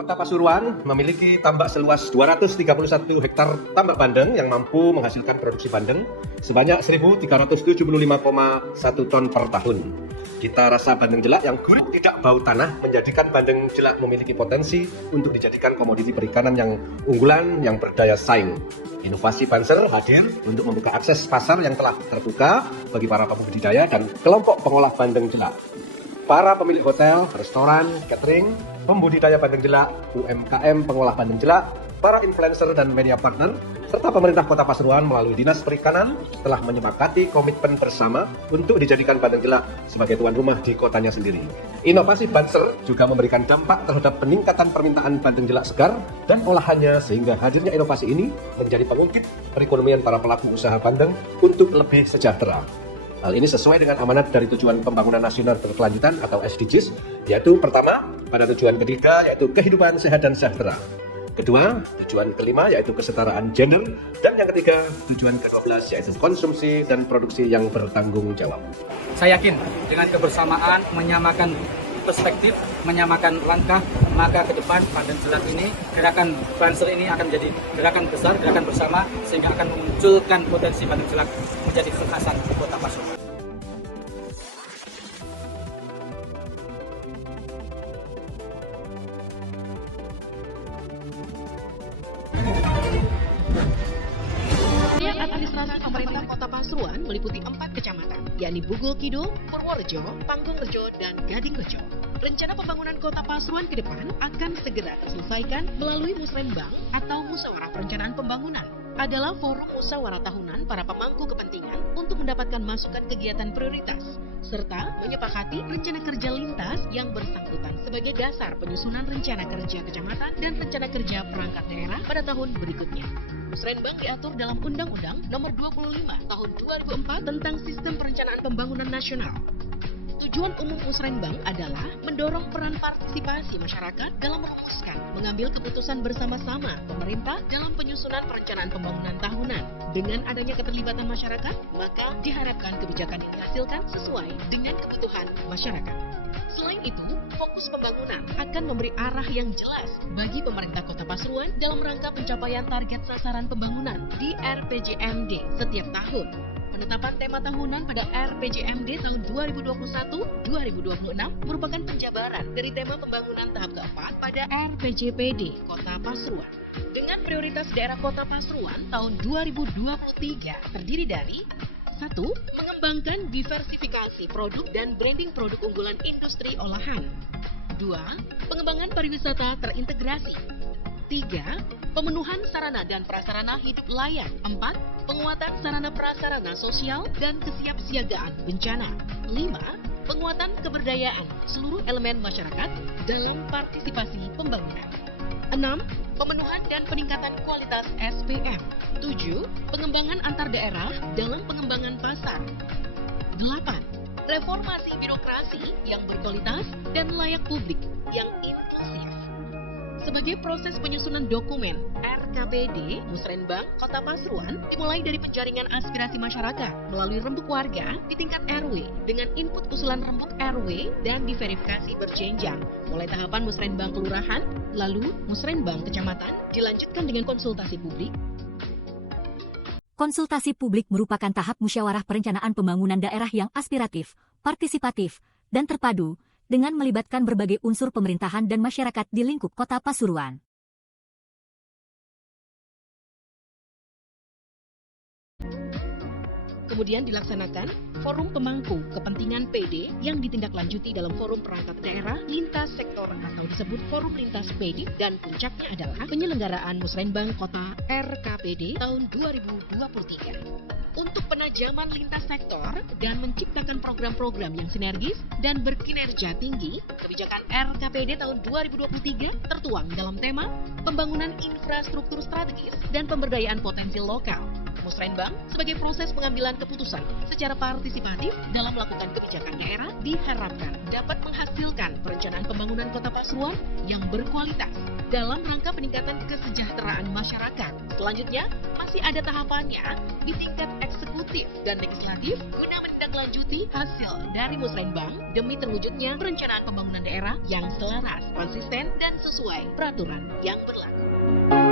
Kota Pasuruan memiliki tambak seluas 231 hektar tambak bandeng yang mampu menghasilkan produksi bandeng sebanyak 1.375,1 ton per tahun. Cita rasa bandeng jelak yang gurih tidak bau tanah menjadikan bandeng jelak memiliki potensi untuk dijadikan komoditi perikanan yang unggulan yang berdaya saing. Inovasi Banser hadir untuk membuka akses pasar yang telah terbuka bagi para pembudidaya dan kelompok pengolah bandeng jelak. Para pemilik hotel, restoran, catering, pembudidaya bandeng jelak, UMKM pengolah bandeng jelak, para influencer dan media partner, serta pemerintah Kota Pasuruan melalui Dinas Perikanan telah menyepakati komitmen bersama untuk dijadikan bandeng jelak sebagai tuan rumah di kotanya sendiri. Inovasi Banser juga memberikan dampak terhadap peningkatan permintaan bandeng jelak segar dan olahannya sehingga hadirnya inovasi ini menjadi pengungkit perekonomian para pelaku usaha bandeng untuk lebih sejahtera. Hal ini sesuai dengan amanat dari Tujuan Pembangunan Nasional Berkelanjutan atau SDGs, yaitu pertama, pada tujuan ketiga yaitu kehidupan sehat dan sejahtera. Kedua, tujuan kelima yaitu kesetaraan gender, dan yang ketiga, tujuan ke-12 yaitu konsumsi dan produksi yang bertanggung jawab. Saya yakin dengan kebersamaan menyamakan perspektif, menyamakan langkah, maka ke depan bandeng jelak ini, gerakan Banser ini akan menjadi gerakan besar, gerakan bersama, sehingga akan memunculkan potensi bandeng jelak menjadi kekhasan Kota Pasuruan. Administrasi pemerintah Kota Pasuruan meliputi 4 kecamatan, yakni Bugul Kidul, Purworejo, Panggungrejo, dan Gadingrejo. Rencana pembangunan Kota Pasuruan ke depan akan segera diselesaikan melalui Musrenbang atau Musyawarah Perencanaan Pembangunan. Adalah forum musyawarah tahunan para pemangku kepentingan untuk mendapatkan masukan kegiatan prioritas, serta menyepakati rencana kerja lintas yang bersangkutan sebagai dasar penyusunan rencana kerja kecamatan dan rencana kerja perangkat daerah pada tahun berikutnya. Musrenbang diatur dalam Undang-Undang Nomor 25 Tahun 2004 tentang Sistem Perencanaan Pembangunan Nasional. Tujuan umum Musrenbang adalah mendorong peran partisipasi masyarakat dalam merumuskan, mengambil keputusan bersama-sama pemerintah dalam penyusunan perencanaan pembangunan tahunan. Dengan adanya keterlibatan masyarakat, maka diharapkan kebijakan yang dihasilkan sesuai dengan kebutuhan masyarakat. Selain itu, fokus pembangunan akan memberi arah yang jelas bagi pemerintah Kota Pasuruan dalam rangka pencapaian target sasaran pembangunan di RPJMD setiap tahun. Penetapan tema tahunan pada RPJMD tahun 2021-2026 merupakan penjabaran dari tema pembangunan tahap keempat pada RPJPD Kota Pasuruan. Dengan prioritas daerah Kota Pasuruan tahun 2023 terdiri dari 1. Mengembangkan diversifikasi produk dan branding produk unggulan industri olahan. 2. Pengembangan pariwisata terintegrasi. 3. Pemenuhan sarana dan prasarana hidup layak. 4. Penguatan sarana prasarana sosial dan kesiapsiagaan bencana. 5. Penguatan keberdayaan seluruh elemen masyarakat dalam partisipasi pembangunan. 6. Pemenuhan dan peningkatan kualitas SPM. 7. Pengembangan antar daerah dalam pengembangan pasar. 8. Reformasi birokrasi yang berkualitas dan layak publik yang inklusif. Sebagai proses penyusunan dokumen RKPD Musrenbang Kota Pasuruan dimulai dari penjaringan aspirasi masyarakat melalui rembuk warga di tingkat RW dengan input usulan rembuk RW dan diverifikasi berjenjang. Mulai tahapan Musrenbang Kelurahan, lalu Musrenbang Kecamatan, dilanjutkan dengan konsultasi publik. Konsultasi publik merupakan tahap musyawarah perencanaan pembangunan daerah yang aspiratif, partisipatif, dan terpadu, dengan melibatkan berbagai unsur pemerintahan dan masyarakat di lingkup Kota Pasuruan. Kemudian dilaksanakan forum pemangku kepentingan PD yang ditindaklanjuti dalam forum perangkat daerah lintas sektor atau disebut forum lintas PD, dan puncaknya adalah penyelenggaraan Musrenbang Kota RKPD tahun 2023. Untuk penajaman lintas sektor dan menciptakan program-program yang sinergis dan berkinerja tinggi, kebijakan RKPD tahun 2023 tertuang dalam tema pembangunan infrastruktur strategis dan pemberdayaan potensi lokal. Musrenbang sebagai proses pengambilan keputusan secara partisipatif dalam melakukan kebijakan daerah diharapkan dapat menghasilkan perencanaan pembangunan Kota Pasuruan yang berkualitas, dalam rangka peningkatan kesejahteraan masyarakat. Selanjutnya, masih ada tahapannya di tingkat eksekutif dan legislatif guna menindaklanjuti hasil dari Musrenbang demi terwujudnya perencanaan pembangunan daerah yang selaras, konsisten, dan sesuai peraturan yang berlaku.